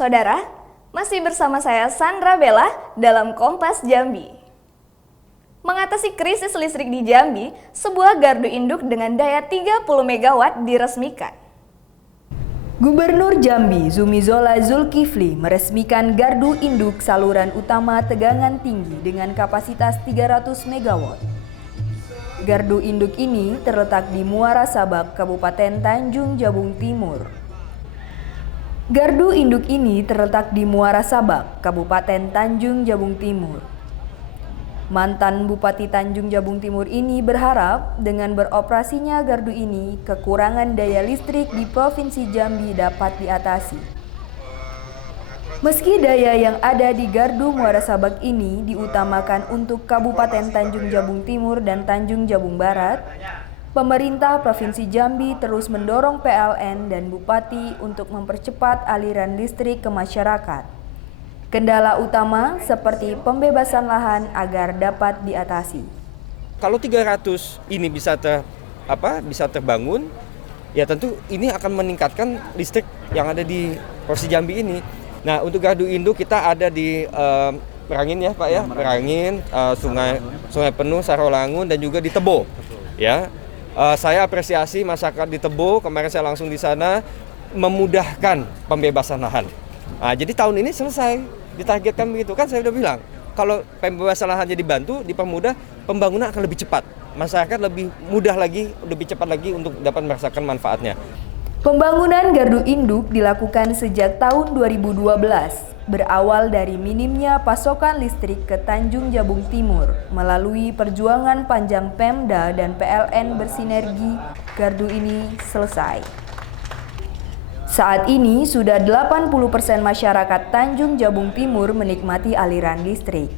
Saudara, masih bersama saya Sandra Bella dalam Kompas Jambi. Mengatasi krisis listrik di Jambi, sebuah gardu induk dengan daya 30 MW diresmikan. Gubernur Jambi Zumizola Zulkifli meresmikan gardu induk saluran utama tegangan tinggi dengan kapasitas 300 MW. Gardu induk ini terletak di Muara Sabak, Kabupaten Tanjung Jabung Timur. Gardu induk ini terletak di Muara Sabak, Kabupaten Tanjung Jabung Timur. Mantan Bupati Tanjung Jabung Timur ini berharap dengan beroperasinya gardu ini, kekurangan daya listrik di Provinsi Jambi dapat diatasi. Meski daya yang ada di gardu Muara Sabak ini diutamakan untuk Kabupaten Tanjung Jabung Timur dan Tanjung Jabung Barat, pemerintah Provinsi Jambi terus mendorong PLN dan Bupati untuk mempercepat aliran listrik ke masyarakat. Kendala utama seperti pembebasan lahan agar dapat diatasi. Kalau 300 ini bisa terbangun, ya tentu ini akan meningkatkan listrik yang ada di Provinsi Jambi ini. Nah, untuk gardu induk kita ada di Merangin ya Pak ya, Merangin, Sungai Penuh, Sarolangun dan juga di Tebo. Ya, saya apresiasi masyarakat di Tebo, kemarin saya langsung di sana memudahkan pembebasan lahan. Nah, jadi tahun ini selesai. Ditargetkan begitu kan, saya udah bilang kalau pembebasan lahannya dibantu, dipermudah, pembangunan akan lebih cepat, masyarakat lebih mudah lagi, lebih cepat lagi untuk dapat merasakan manfaatnya. Pembangunan gardu induk dilakukan sejak tahun 2012, berawal dari minimnya pasokan listrik ke Tanjung Jabung Timur. Melalui perjuangan panjang Pemda dan PLN bersinergi, gardu ini selesai. Saat ini sudah 80% masyarakat Tanjung Jabung Timur menikmati aliran listrik.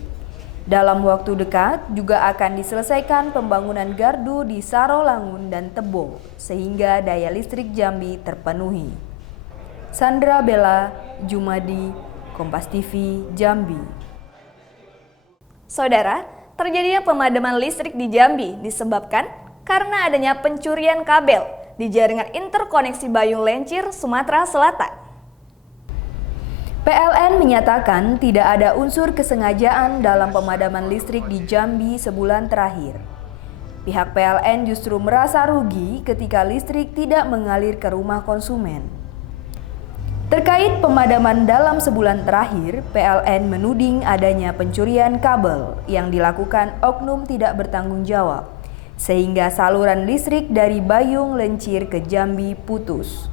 Dalam waktu dekat juga akan diselesaikan pembangunan gardu di Sarolangun dan Tebo sehingga daya listrik Jambi terpenuhi. Sandra Bella, Jumadi, Kompas TV, Jambi. Saudara, terjadinya pemadaman listrik di Jambi disebabkan karena adanya pencurian kabel di jaringan interkoneksi Bayung Lencir, Sumatera Selatan. PLN menyatakan tidak ada unsur kesengajaan dalam pemadaman listrik di Jambi sebulan terakhir. Pihak PLN justru merasa rugi ketika listrik tidak mengalir ke rumah konsumen. Terkait pemadaman dalam sebulan terakhir, PLN menuding adanya pencurian kabel yang dilakukan oknum tidak bertanggung jawab, sehingga saluran listrik dari Bayung Lencir ke Jambi putus.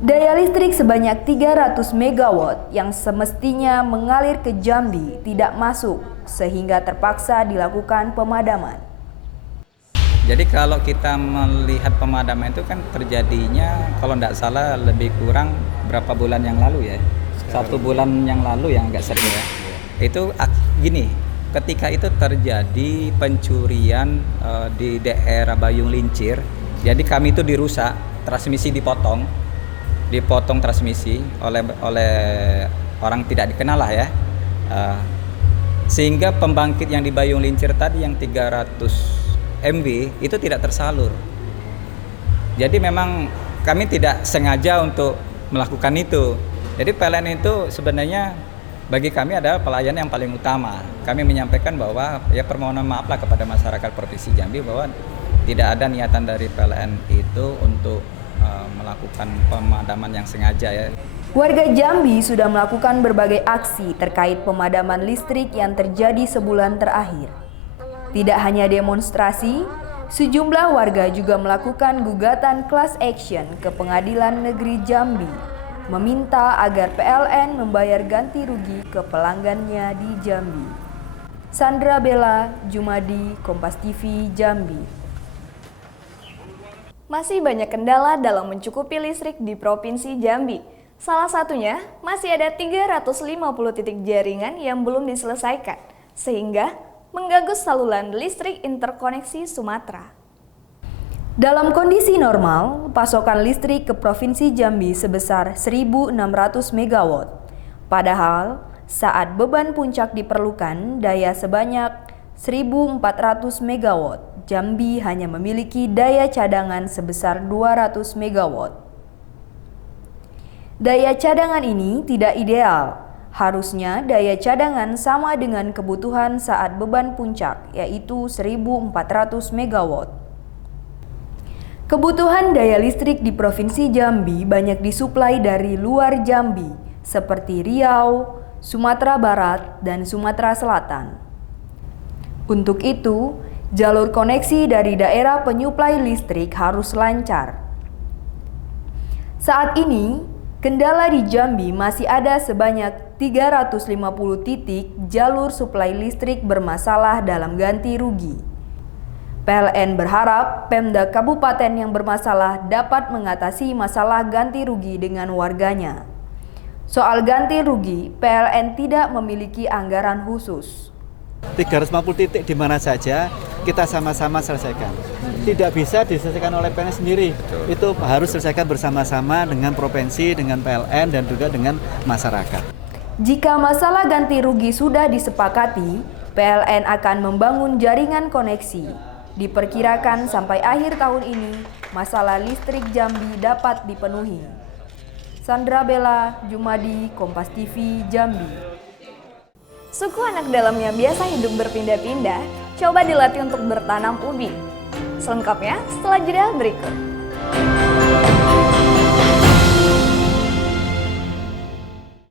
Daya listrik sebanyak 300 MW yang semestinya mengalir ke Jambi tidak masuk, sehingga terpaksa dilakukan pemadaman. Jadi kalau kita melihat pemadaman itu kan terjadinya kalau tidak salah lebih kurang berapa bulan yang lalu ya. 1 bulan yang lalu yang agak sering ya. Itu gini, ketika itu terjadi pencurian di daerah Bayung Lincir, jadi kami itu dirusak, transmisi dipotong transmisi oleh orang tidak dikenal lah ya, sehingga pembangkit yang di Bayung Lincir tadi yang 300 MW itu tidak tersalur. Jadi memang kami tidak sengaja untuk melakukan itu. Jadi PLN itu sebenarnya bagi kami adalah pelayan yang paling utama. Kami menyampaikan bahwa ya permohonan maaflah kepada masyarakat Provinsi Jambi bahwa tidak ada niatan dari PLN itu untuk melakukan pemadaman yang sengaja ya. Warga Jambi sudah melakukan berbagai aksi terkait pemadaman listrik yang terjadi sebulan terakhir. Tidak hanya demonstrasi, sejumlah warga juga melakukan gugatan class action ke Pengadilan Negeri Jambi, meminta agar PLN membayar ganti rugi ke pelanggannya di Jambi. Sandra Bella, Jumadi, Kompas TV, Jambi. Masih banyak kendala dalam mencukupi listrik di Provinsi Jambi. Salah satunya, masih ada 350 titik jaringan yang belum diselesaikan, sehingga mengganggu saluran listrik interkoneksi Sumatera. Dalam kondisi normal, pasokan listrik ke Provinsi Jambi sebesar 1.600 MW. Padahal, saat beban puncak diperlukan daya sebanyak 1.400 MW, Jambi hanya memiliki daya cadangan sebesar 200 MW. Daya cadangan ini tidak ideal. Harusnya daya cadangan sama dengan kebutuhan saat beban puncak, yaitu 1.400 MW. Kebutuhan daya listrik di Provinsi Jambi banyak disuplai dari luar Jambi, seperti Riau, Sumatera Barat, dan Sumatera Selatan. Untuk itu, jalur koneksi dari daerah penyuplai listrik harus lancar. Saat ini, kendala di Jambi masih ada sebanyak 350 titik jalur suplai listrik bermasalah dalam ganti rugi. PLN berharap Pemda Kabupaten yang bermasalah dapat mengatasi masalah ganti rugi dengan warganya. Soal ganti rugi, PLN tidak memiliki anggaran khusus. 350 titik di mana saja kita sama-sama selesaikan. Tidak bisa diselesaikan oleh PLN sendiri. Itu harus selesaikan bersama-sama dengan provinsi, dengan PLN, dan juga dengan masyarakat. Jika masalah ganti rugi sudah disepakati, PLN akan membangun jaringan koneksi. Diperkirakan sampai akhir tahun ini, masalah listrik Jambi dapat dipenuhi. Sandra Bella, Jumadi, Kompas TV, Jambi. Suku anak dalam yang biasa hidup berpindah-pindah, coba dilatih untuk bertanam ubi. Selengkapnya setelah jeda berikut.